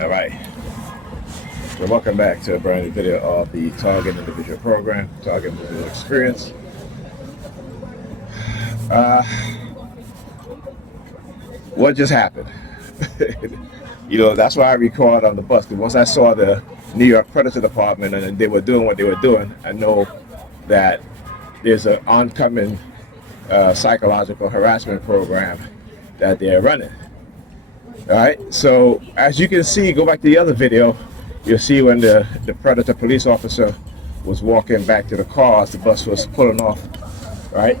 All right. So welcome back to a brand new video of the Target Individual Program, Target Individual Experience. What just happened? That's why I record on the bus, because once I saw the New York Predator Department and they were doing what they were doing, I know that there's an oncoming psychological harassment program that they're running. All right, so as you can see, go back to the other video, you'll see when the Predator police officer was walking back to the car as the bus was pulling off, right?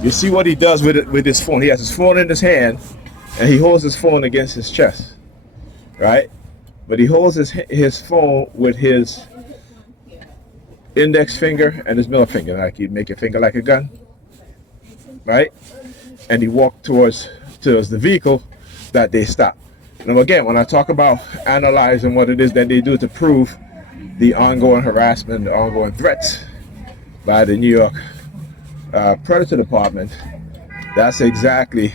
You see what he does with his phone. He has his phone in his hand, and he holds his phone against his chest, right? But he holds his phone with his index finger and his middle finger, like he'd make a finger like a gun, right? And he walked towards the vehicle that they stopped. Now again, when I talk about analyzing what it is that they do to prove the ongoing harassment, the ongoing threats by the New York Predator Department, that's exactly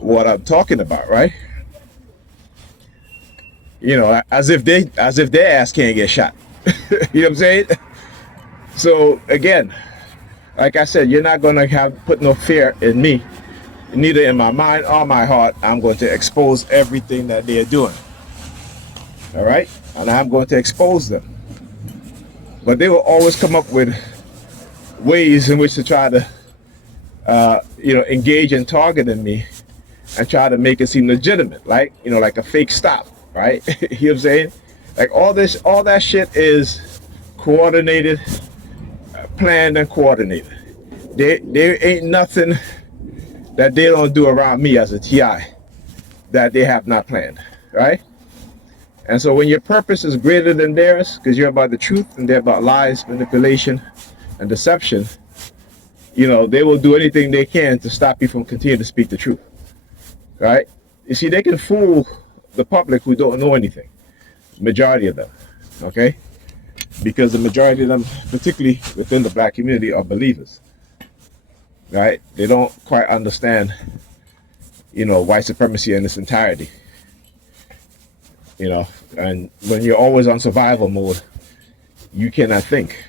what I'm talking about, right? You know, as if their ass can't get shot. You know what I'm saying? So again, like I said, you're not gonna put no fear in me, neither in my mind or my heart. I'm going to expose everything that they're doing. All right, and I'm going to expose them. But they will always come up with ways in which to try to, engage in targeting me and try to make it seem legitimate, like like a fake stop, right? You know what I'm saying? Like all that shit is coordinated, planned, and coordinated. There ain't nothing that they don't do around me as a TI that they have not planned, right? And so when your purpose is greater than theirs, because you're about the truth and they're about lies, manipulation, and deception, they will do anything they can to stop you from continuing to speak the truth, right? You see, they can fool the public who don't know anything, majority of them, okay? Because the majority of them, particularly within the black community, are believers, right? They don't quite understand, white supremacy in its entirety, and when you're always on survival mode, you cannot think,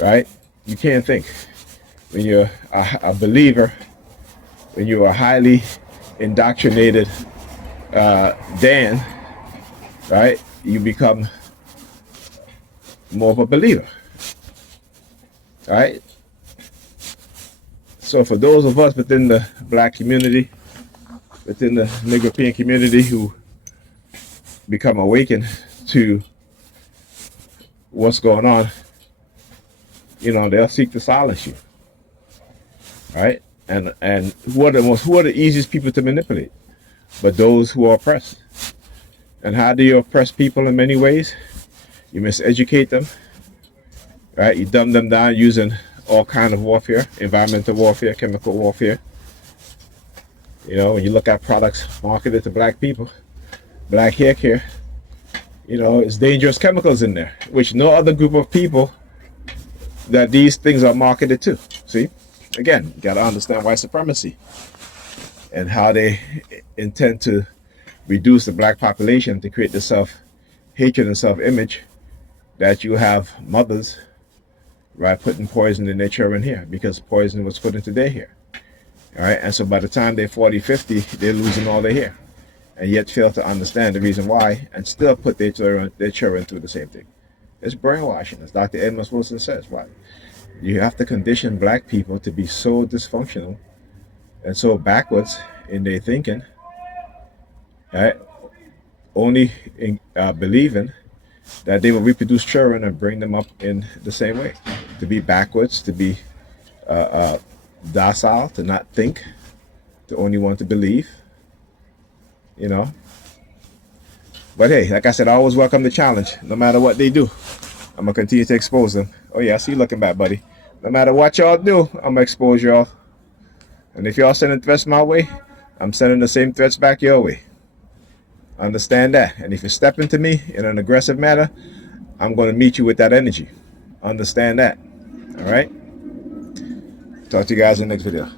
right? You can't think. When you're a believer, when you're a highly indoctrinated Dan, right, you become more of a believer, right? So for those of us within the black community, within the Negro community who become awakened to what's going on, they'll seek to silence you, right? And who are the easiest people to manipulate? But those who are oppressed. And how do you oppress people? In many ways, you miseducate them, right? You dumb them down using all kind of warfare, environmental warfare, chemical warfare. When you look at products marketed to black people, black hair care, it's dangerous chemicals in there, which no other group of people that these things are marketed to. See, again, you got to understand white supremacy and how they intend to reduce the black population to create the self-hatred and self-image that you have mothers, right, putting poison in their children here because poison was put into their hair. All right, and so by the time they're 40, 50, they're losing all their hair, and yet fail to understand the reason why and still put their children through the same thing. It's brainwashing, as Dr. Edmund Wilson says. Why? You have to condition black people to be so dysfunctional and so backwards in their thinking, right? Only believing that they will reproduce children and bring them up in the same way. To be backwards, to be docile, to not think, to only want to believe, But hey, like I said, I always welcome the challenge. No matter what they do, I'm going to continue to expose them. Oh yeah, I see you looking back, buddy. No matter what y'all do, I'm going to expose y'all. And if y'all sending threats my way, I'm sending the same threats back your way. Understand that. And if you step into me in an aggressive manner, I'm going to meet you with that energy. Understand that. All right? Talk to you guys in the next video.